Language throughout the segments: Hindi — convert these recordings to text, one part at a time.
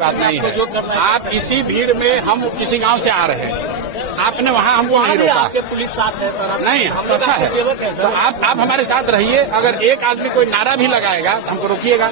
बात नहीं है। आप इसी भीड़ में, हम किसी गांव से आ रहे हैं, आपने वहाँ हमको नहीं रोका। आपके पुलिस साथ है सर, नहीं तो अच्छा है, तो आप हमारे साथ रहिए। अगर एक आदमी कोई नारा भी लगाएगा हमको रोकिएगा।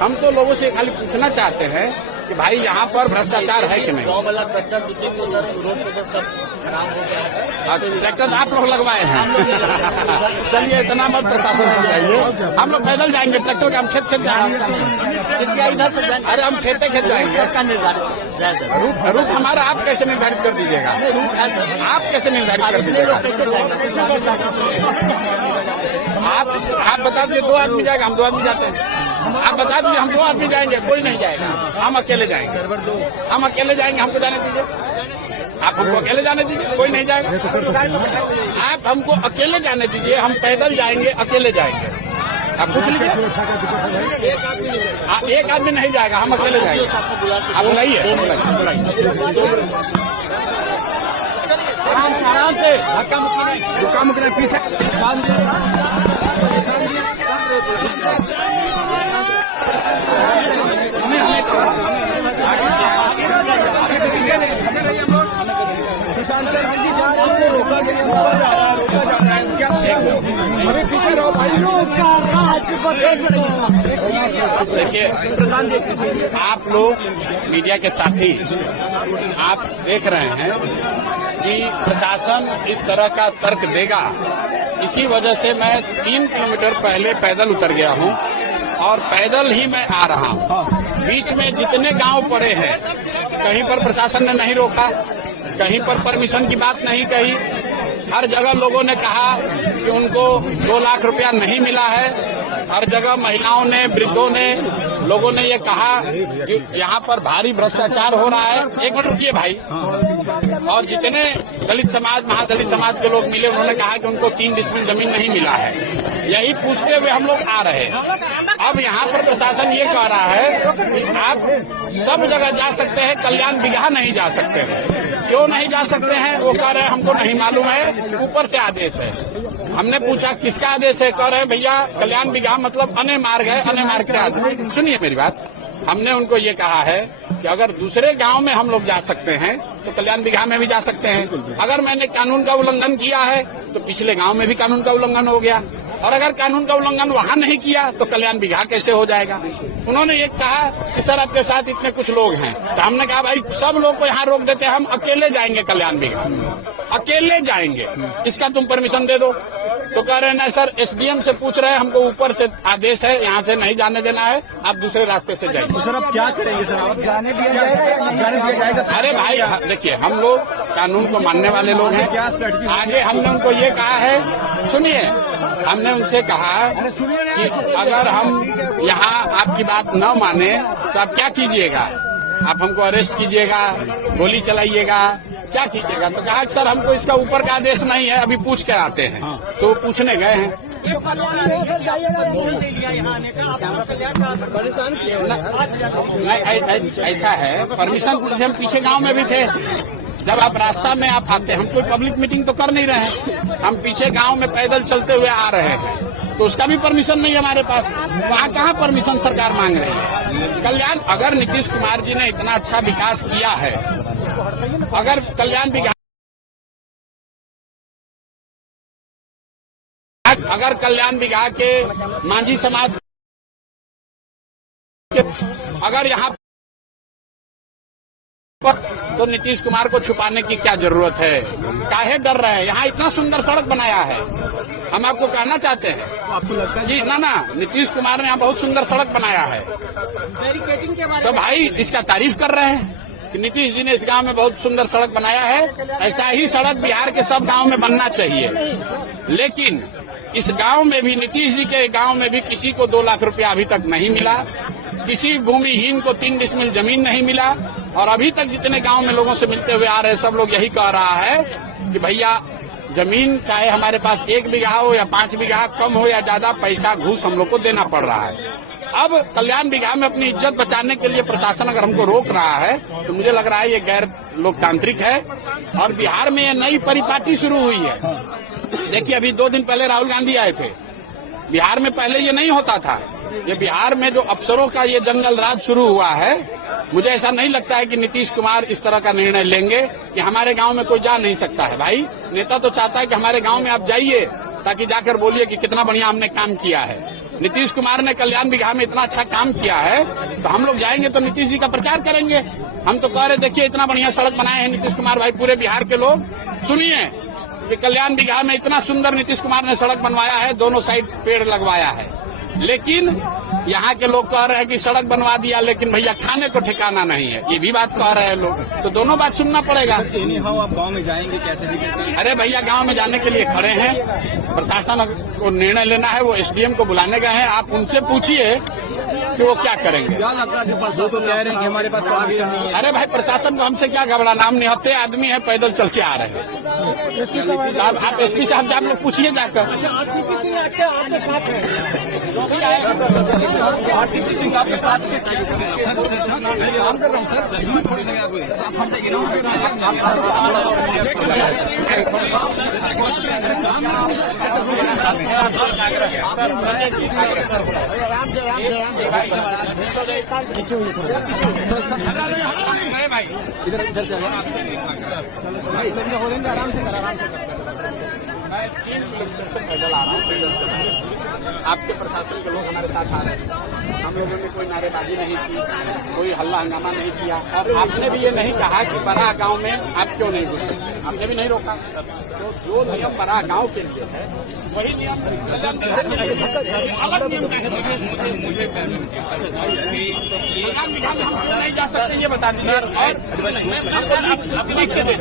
हम तो लोगों से खाली पूछना चाहते हैं कि भाई यहाँ पर भ्रष्टाचार है कि नहीं। वाला ट्रैक्टर दूसरे को सर रोड पे सब खराब हो गया है। ट्रैक्टर आप लोग लगवाए हैं। चलिए इतना मत प्रशासन समझाइए, हम लोग पैदल जाएंगे। ट्रैक्टर का हम खेत जाएंगे, इधर से अरे हम खेते जाएंगे। रूट हमारा आप कैसे निर्धारित कर दीजिएगा? आप कैसे निर्धारित कर दीजिएगा? आप बता दीजिए 2 आदमी जाएगा, हम 2 आदमी जाते हैं। आप बता दीजिए हम 2 आदमी जाएंगे, कोई नहीं जाएगा, हम अकेले जाएंगे। हम अकेले जाएंगे, हमको जाने दीजिए। आप हमको अकेले जाने दीजिए, कोई नहीं जाएगा। आप हमको अकेले जाने दीजिए, हम पैदल जाएंगे, अकेले जाएंगे। आप पूछ लीजिए। एक आदमी नहीं जाएगा, हम अकेले जाएंगे। आप बुलाइए। आराम से धक्का मुक्की पीछे। देखिए आप लोग मीडिया के साथी, आप देख रहे हैं कि प्रशासन इस तरह का तर्क देगा। इसी वजह से मैं 3 किलोमीटर पहले पैदल उतर गया हूं और पैदल ही मैं आ रहा हूं। बीच में जितने गांव पड़े हैं, कहीं पर प्रशासन ने नहीं रोका, कहीं पर परमिशन की बात नहीं कही। हर जगह लोगों ने कहा कि उनको 2 लाख रुपया नहीं मिला है। हर जगह महिलाओं ने, वृद्धों ने, लोगों ने ये कहा कि यहाँ पर भारी भ्रष्टाचार हो रहा है। एक मिनट रुकिए भाई। और जितने दलित समाज, महादलित समाज के लोग मिले, उन्होंने कहा कि उनको 3 डिसमिल जमीन नहीं मिला है। यही पूछते हुए हम लोग आ रहे हैं। अब यहाँ पर प्रशासन ये कह रहा है कि आप सब जगह जा सकते हैं, कल्याण बिगहा नहीं जा सकते हैं। क्यों नहीं जा सकते हैं? वो कह रहे हैं हमको नहीं मालूम है, ऊपर से आदेश है। हमने पूछा किसका आदेश है? कह रहे हैं भैया कल्याण बिगहा मतलब अन्य मार्ग है, अन्य मार्ग से आदेश। सुनिए मेरी बात, हमने उनको ये कहा है कि अगर दूसरे गांव में हम लोग जा सकते हैं तो कल्याण बिगहा में भी जा सकते हैं। अगर मैंने कानून का उल्लंघन किया है तो पिछले गांव में भी कानून का उल्लंघन हो गया, और अगर कानून का उल्लंघन वहां नहीं किया तो कल्याण बिगहा कैसे हो जाएगा? उन्होंने ये कहा कि सर आपके साथ इतने कुछ लोग हैं, तो हमने कहा भाई सब लोग को यहाँ रोक देते हैं, हम अकेले जाएंगे कल्याण बिगहा, अकेले जाएंगे, इसका तुम परमिशन दे दो। तो कह रहे हैं नहीं सर, एसडीएम से पूछ रहे हैं, हमको ऊपर से आदेश है, यहाँ से नहीं जाने देना है, आप दूसरे रास्ते से जाइए। सर अब क्या करेंगे सर? आप जाने दिया जाएगा? अरे भाई देखिए, हम लोग कानून को मानने वाले लोग हैं। आगे हमने उनको ये कहा है, सुनिए, हमने उनसे कहा कि अगर हम यहाँ आपकी बात न माने तो आप क्या कीजिएगा? आप हमको अरेस्ट कीजिएगा, गोली चलाइएगा, क्या कीजिएगा? तो कहा सर हमको इसका ऊपर का आदेश नहीं है, अभी पूछ के आते हैं। तो पूछने गए हैं। ऐसा है, परमिशन हम पीछे गांव में भी थे। जब आप रास्ता में आप आते हैं, हम कोई पब्लिक मीटिंग तो कर नहीं रहे हैं, हम पीछे गांव में पैदल चलते हुए आ रहे हैं, तो उसका भी परमिशन नहीं है हमारे पास। वहाँ कहाँ परमिशन सरकार मांग रही है? कल्याण, अगर नीतीश कुमार जी ने इतना अच्छा विकास किया है, अगर कल्याण बिगहा, अगर कल्याण बिगहा के मांझी समाज के, अगर यहाँ तो नीतीश कुमार को छुपाने की क्या जरूरत है? काहे डर रहे हैं? यहाँ इतना सुंदर सड़क बनाया है, हम आपको कहना चाहते हैं। आपको लगता है जी ना, नीतीश कुमार ने यहाँ बहुत सुंदर सड़क बनाया है, तो भाई इसका तारीफ कर रहे हैं कि नीतीश जी ने इस गांव में बहुत सुंदर सड़क बनाया है। ऐसा ही सड़क बिहार के सब गांव में बनना चाहिए। लेकिन इस गांव में भी, नीतीश जी के गांव में भी किसी को 2 लाख रुपया अभी तक नहीं मिला, किसी भूमिहीन को 3 डिसमिल जमीन नहीं मिला। और अभी तक जितने गांव में लोगों से मिलते हुए आ रहे हैं, सब लोग यही कह रहा है कि भैया जमीन चाहे हमारे पास 1 बीघा हो या 5 बीघा, कम हो या ज्यादा, पैसा घूस हम लोग को देना पड़ रहा है। अब कल्याण बिगहा में अपनी इज्जत बचाने के लिए प्रशासन अगर हमको रोक रहा है तो मुझे लग रहा है ये गैर लोकतांत्रिक है। और बिहार में ये नई परिपाटी शुरू हुई है। देखिए अभी 2 दिन पहले राहुल गांधी आए थे। बिहार में पहले ये नहीं होता था। ये बिहार में जो अफसरों का ये जंगल राज शुरू हुआ है, मुझे ऐसा नहीं लगता है कि नीतीश कुमार इस तरह का निर्णय लेंगे कि हमारे गांव में कोई जा नहीं सकता है। भाई, नेता तो चाहता है कि हमारे गांव में आप जाइए, ताकि जाकर बोलिए कि कितना बढ़िया हमने काम किया है। नीतीश कुमार ने कल्याण बिघा में इतना अच्छा काम किया है, तो हम लोग जाएंगे तो नीतीश जी का प्रचार करेंगे। हम तो कह रहे देखिए इतना बढ़िया सड़क बनाए हैं नीतीश कुमार भाई, पूरे बिहार के लोग सुनिए कि कल्याण बिघा में इतना सुंदर नीतीश कुमार ने सड़क बनवाया है, दोनों साइड पेड़ लगवाया है। लेकिन यहाँ के लोग कह रहे हैं कि सड़क बनवा दिया, लेकिन भैया खाने को ठिकाना नहीं है, ये भी बात कह रहे हैं लोग। तो दोनों बात सुनना पड़ेगा। आप गांव में जाएंगे कैसे भी करके? अरे भैया, गांव में जाने के लिए खड़े हैं, प्रशासन को निर्णय लेना है, वो एसडीएम को बुलाने गए हैं। आप उनसे पूछिए कि वो क्या करेंगे। क्या लगता है वो तो कह रहे हैं कि हमारे पास परमिशन नहीं है। अरे भाई, प्रशासन को हमसे क्या घबराना, हम निहत्थे आदमी है, पैदल चल के आ रहे हैं। आप एसपी साहब से आप लोग पूछिए जाकर। आरसीपी सिंह आज के आपके साथ है, जो भी आएगा आरसीपी सिंह आपके साथ है। काम कर रहा हूँ सर, 10 मिनट थोड़ी लगे भाई, इधर चलो हो लेंगे, आराम से कर। मैं 3 किलोमीटर से पैदल आ रहा हूँ। आपके प्रशासन के लोग हमारे साथ आ रहे हैं। हम लोगों ने कोई नारेबाजी नहीं की, कोई हल्ला हंगामा नहीं किया, और आपने भी ये नहीं कहा कि बड़ा गांव में आप क्यों नहीं घुस सकते, आपने भी नहीं रोका। तो जो नियम बड़ा गांव के लिए है वही नियम अलग नियम मुझे नहीं जा सकते, ये बता दीजिए। और लिख के दे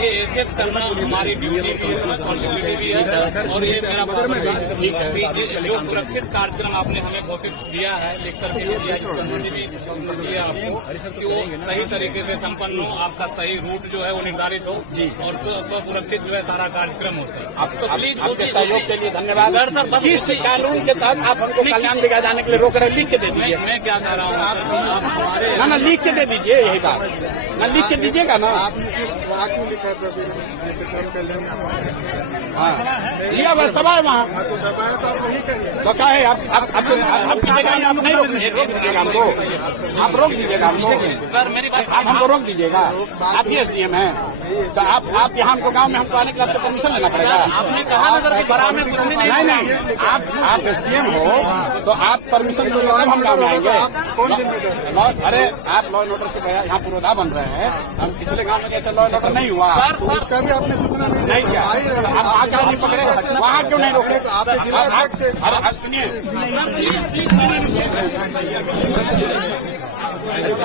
ये एसेस करना हमारी ड्यूटी भी है, रिस्पॉन्सिबिलिटी भी है, और ये मेरा जो सुरक्षित कार्यक्रम आपने हमें घोषित किया है, लिख करके दिया दिया आपको कि वो सही तरीके से संपन्न हो, आपका सही रूट जो है वो निर्धारित हो और सुरक्षित जो है सारा कार्यक्रम हो सके। आपको प्लीज आपके सहयोग के लिए धन्यवाद। सर, किस कानून के तहत आप हमको कल्याण बिघा जाने के लिए रोक रहे हैं? लिख के दे दीजिए। मैं क्या कह रहा हूँ, ना लिख के दे दीजिए, यही बात ना, लिख के दीजिएगा ना। क्यों लिखा है हाँ, लिया हुआ सभा है वहाँ, तो सभा है तो आप वही करिए। तो क्या है, आप दीजिएगा, आप नहीं रोक दीजिएगा हमको, आप रोक दीजिएगा हमको। सर मेरी बात, आप हमको रोक दीजिएगा, आप ही एसडीएम हैं, तो आप यहाँ हमको गांव में हमको आने के लिए आपसे परमिशन लेना पड़ेगा। आपने कहा ना सर कि बड़ा में कुछ नहीं, आप एसडीएम हो तो आप परमिशन दो, तब हम गाँव में आएंगे। अरे आप लॉ एंड ऑर्डर के यहाँ पुरोधा बन रहे हैं, हम पिछले गाँव में कैसे लॉ एंड ऑर्डर नहीं हुआ, उसका भी आपने सूचना नहीं क्या? आप वहाँ क्यों नहीं पकड़े, वहाँ क्यों नहीं रोके? अरे सुनिए,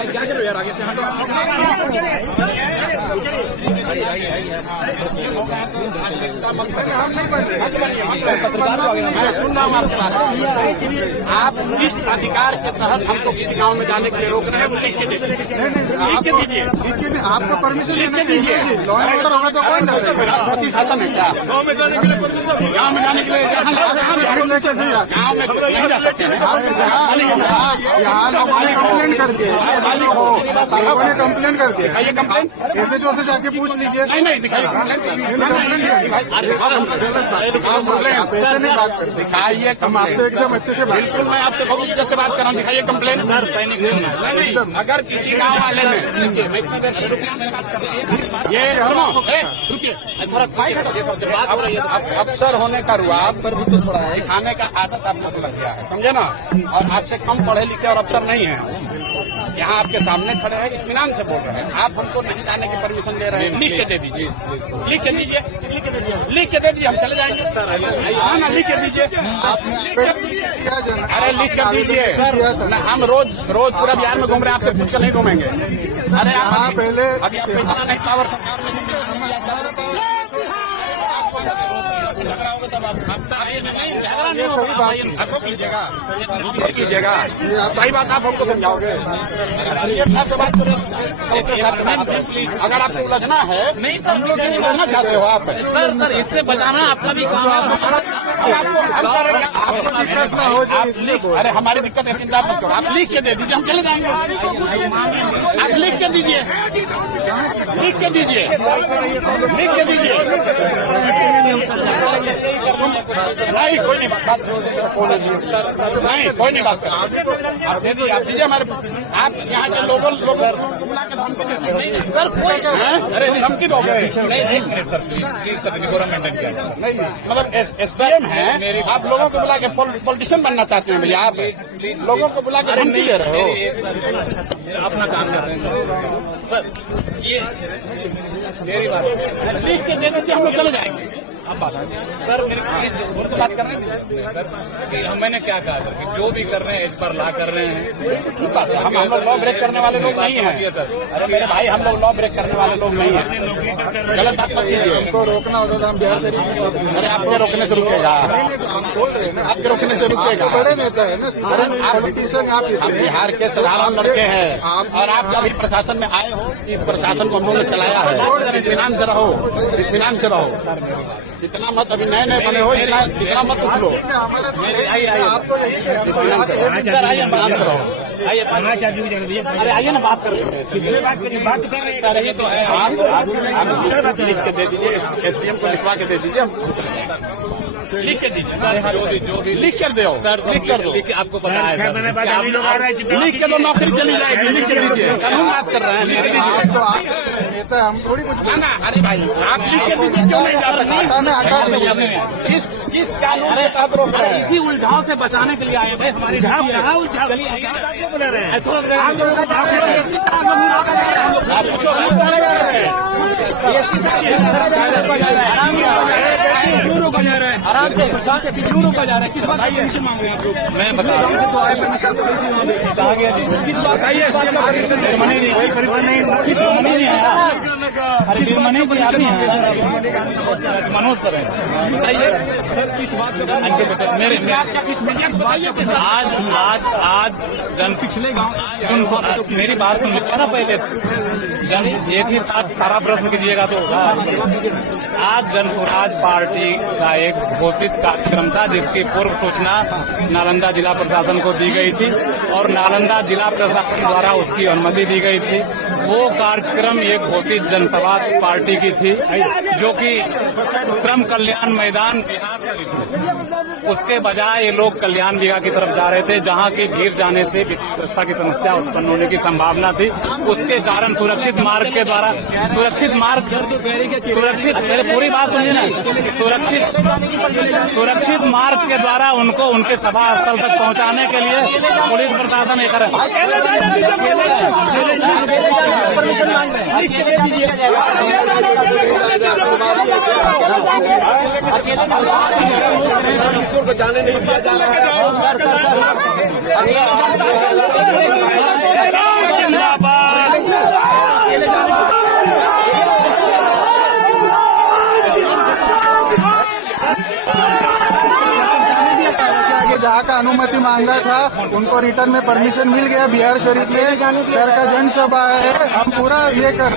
क्या करो यार, आगे से हटो। मैं सुन रहा हूँ आपकी बात। आप किस अधिकार के तहत हमको किसी गांव में जाने के लिए रोक रहे हैं, वो लिख के दीजिए। लिख के दीजिए, आपको परमिशन लिख के दीजिए। लॉ एंड ऑर्डर होगा तो कोई नहीं। राष्ट्रपति शासन है क्या? गाँव में जाने के लिए परमिशन, गाँव में जाने के लिए गाँव में नहीं जा सकते हैं। यहाँ लोगों ने कंप्लेंट कर दिया, लोगों ने कंप्लेंट कर दिया। दिखाइए कंप्लेन। ऐसे जो से जाके पूछ लीजिए। नहीं दिखाइए कंप्लेन। आप ऐसे नहीं बात करते, दिखाइए, हम आपसे एकदम अच्छे से बात बिल्कुल मैं आपसे बहुत इज्जत से बात कर रहा हूँ। दिखाइए कंप्लेन। अगर किसी गांव वाले ने ये सुनो, रुकिए, अफसर होने का रुआब पर भी तो थोड़ा है, खाने का आदत आप लोग लग गया है, समझे ना? और आपसे कम पढ़े लिखे और अफसर नहीं है, यहाँ आपके सामने खड़े हैं, इत्मीनान से बोल रहे हैं, आप हमको नहीं जाने की परमिशन दे रहे हैं। लिख के दे दीजिए, लिख के दीजिए, लिख के दे दीजिए, हम चले जाएंगे। हाँ ना, लिख के दीजिए, अरे लिख कर दीजिए। हम रोज पूरा बिहार में घूम रहे हैं, आपसे पूछ कर नहीं घूमेंगे। अरे आप पहले अभी आपको इतना नहीं पावर सरकार में कीजिएगा, सही बात आप हमको समझाओगे। से बात करें, अगर आपको उलझना है, नहीं सर, उलझना चाहते हो आप? सर इससे बचाना आपका भी काम है। दिक्कत ना हो जाए इसलिए बोल। अरे हमारी दिक्कत है, चिंता मत करो, आप लिख के दे दीजिए, हम चले जाएंगे। आप लिख के दीजिए, लिख के दीजिए, लिख के दीजिए। नहीं कोई नहीं बात, नहीं कोई नहीं बात कर, आप दे दीजिए, आप दीजिए हमारे। आप यहाँ के लोगों को बुला के धमकी देते हैं सर, कोई अरे धमकी दो गए नहीं, मतलब एसडीएम है, आप लोगों को बुला के पॉलिटिशियन बनना चाहते हैं भैया, आप लोगों को बुला के धमकी दे रहे हो। अपना काम कर रहे हैं सर, ये मेरी बात लिख के दे दीजिए, हम लोग चले जाएंगे। आप बात सर, मेरी बात कर रहे हैं कि मैंने क्या कहा सर कि जो भी कर रहे हैं इस पर ला कर रहे हैं, ठीक बात है, हम लोग लॉ ब्रेक करने वाले लोग नहीं हैं। अरे मेरे भाई, हम लोग लॉ ब्रेक करने वाले लोग नहीं हैं, गलत बात मत कीजिए। हमको रोकना होता था हम बिहार से नहीं रोक रहे। अरे आपके रोकने से रुकेगा, हम बोल रहे हैं ना, आपके रोकने से रुकेगा। बड़े नेता है ना, पॉलिटिशियन आप हम बिहार के साधारण लड़के हैं, और आप अभी प्रशासन में आए हो कि प्रशासन को हम लोगों ने चलाया है। इत्मीनान से रहो, इत्मीनान से रहो, इतना मत, अभी नए नए बने हो, इतना मत कुछ लो। आप तो यही इत्मीनान से रहो, इत्मीनान से रहो। अरे आइए ना बात करें, बात कर रही तो है। आप लिख के दे दीजिए, एसडीएम को लिखवा के दे दीजिए, हम लिख के दीजिए सर, जो भी लिख कर दो सर, लिख कर दो, आपको पता है सर, लिख के दो, नौकरी चली जाएगी, लिख के दीजिए। कानून बात कर रहे हैं, लिख के दीजिए। आप तो आप नेता, हम थोड़ी कुछ ना ना, अरे भाई आप लिख के दीजिए, क्यों नहीं जा सकते? हटा दीजिए। किस कानून के तहत रोक रहे हैं? इसी उलझाव से बचाने के लिए आए थे हमारी आप पूछो, आराम से प्रशासन क्यों रोका जा रहा है? किस बात की परमिशन मांग रहे हैं आप लोग? मैं बता रहा हूँ तो आए परमिशन कहा गया किस बात का परमिशन नहीं आया? अरे मनोज सर है सर किस बात पे मेरे किस मीडिया को बताइए कि आज जन पिछले गाँव मेरी बात सुन लीजिए ना पहले, जन एक ही साथ सारा प्रश्न कीजिएगा तो होगा। आज जनसुराज पार्टी का एक घोषित कार्यक्रम था जिसकी पूर्व सूचना नालंदा जिला प्रशासन को दी गई थी और नालंदा जिला प्रशासन द्वारा उसकी अनुमति दी गई थी। वो कार्यक्रम एक घोषित जनसभा पार्टी की थी जो कि श्रम कल्याण मैदान बिहार से थी। उसके बजाय ये लोग कल्याण विभाग की तरफ जा रहे थे जहां की भीड़ जाने से व्यवस्था की समस्या उत्पन्न होने की संभावना थी। उसके कारण सुरक्षित मार्ग के द्वारा मेरे पूरी बात सुनिए ना, सुरक्षित मार्ग के द्वारा उनको उनके सभा स्थल तक पहुंचाने के लिए पुलिस प्रशासन एक परमिशन मांग रहे हैं। को जाने नहीं दिया जा रहा है। जहाँ का अनुमति मांगा था उनको रिटर्न में परमिशन मिल गया। बिहार शरीफ में सर का जनसभा है, हम पूरा ये कर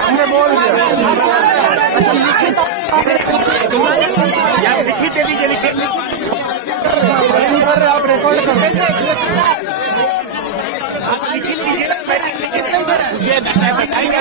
हमने बोल दिया। लिखित दे दीजिए, लिखित आप रिकॉर्ड कर मुझे बताइए